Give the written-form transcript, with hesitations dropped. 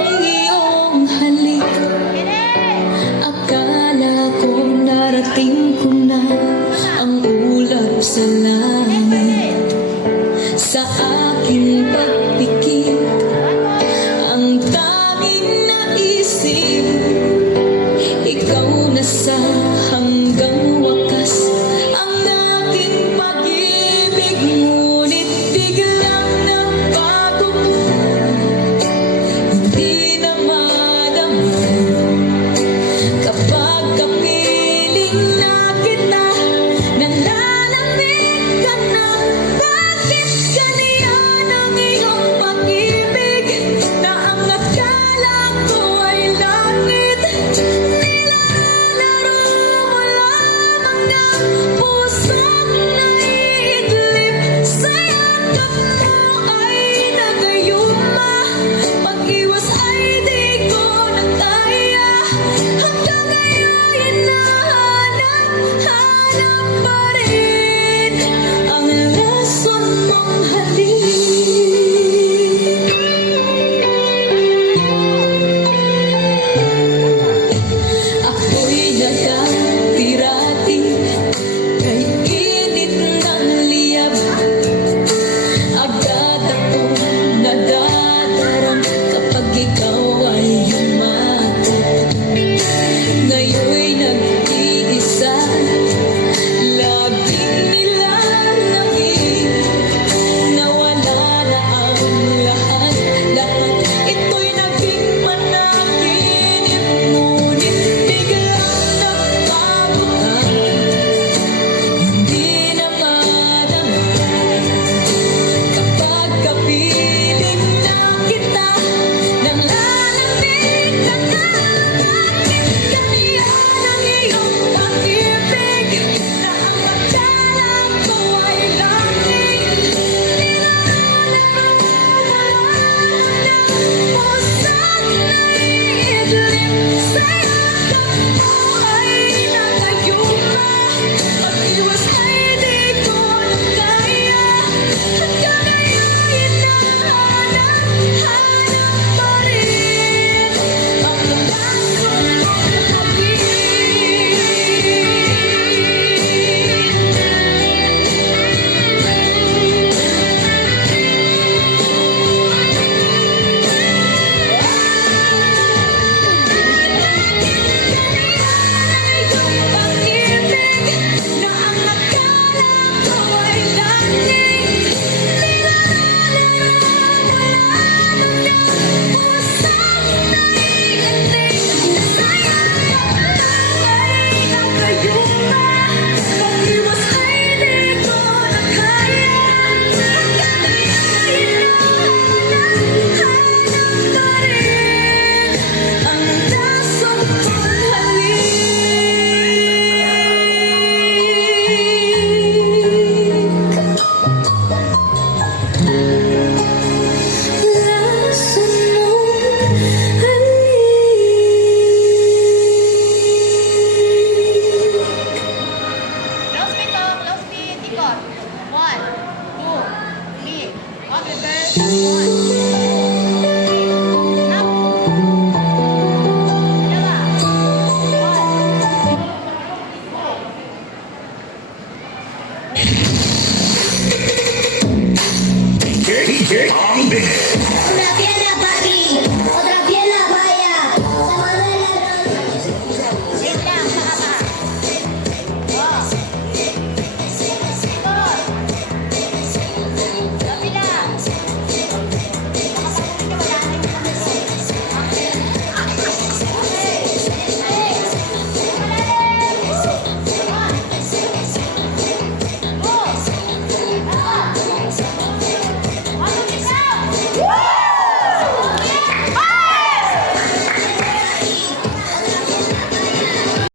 ang iyong halik. Akala ko narating ko na ang ulap sa langit. Sa aking pagpikit, ang tanging naisip, ikaw na sa hanggang wakas ang aking pag-ibig. Ngunit biglang nagbago mo, hindi na madama kapag kapiling na kita, nalalamig ka na. Bakit ganyan ang iyong pag-ibig na ang akala ko ay langit? Nilalaro mo lamang ang pusong naiidlip. Sa yakap mo ay nagayuma, pag-iwas ay di ko na kaya. Hanggang ngayon hinahanap-hanap pa rin ang lason mong halik. Ako'y nagkatirati kay init ng liyab. Agad akong nadadarang kapag ikaw ay yumakap. Ngayon'y nag-iisa, laging nilalangin. Nawala na ang lahat, lahat ito'y naging panaginip. Ngunit biglang nagbago ka, hindi na madama kapag kapiling na kita, nang lalamig ka na. Bakit ganyan ang iyong pag-ibig na ang akala ko ay langit? Nilalaro mo lamang ang pusong naiidlip. Sa yakap mo ay nagayuma, pag-iwas ay di ko na kaya. Hanggang ngayon hinahanap-hanap pa rin ang lason mong halik. Close me to, close me, tikot. 1, 2, 3. Okay, girl. 1, 2, 3. Up. Dalawa. 1, 2. DJ on this. Una fiera pa' ti.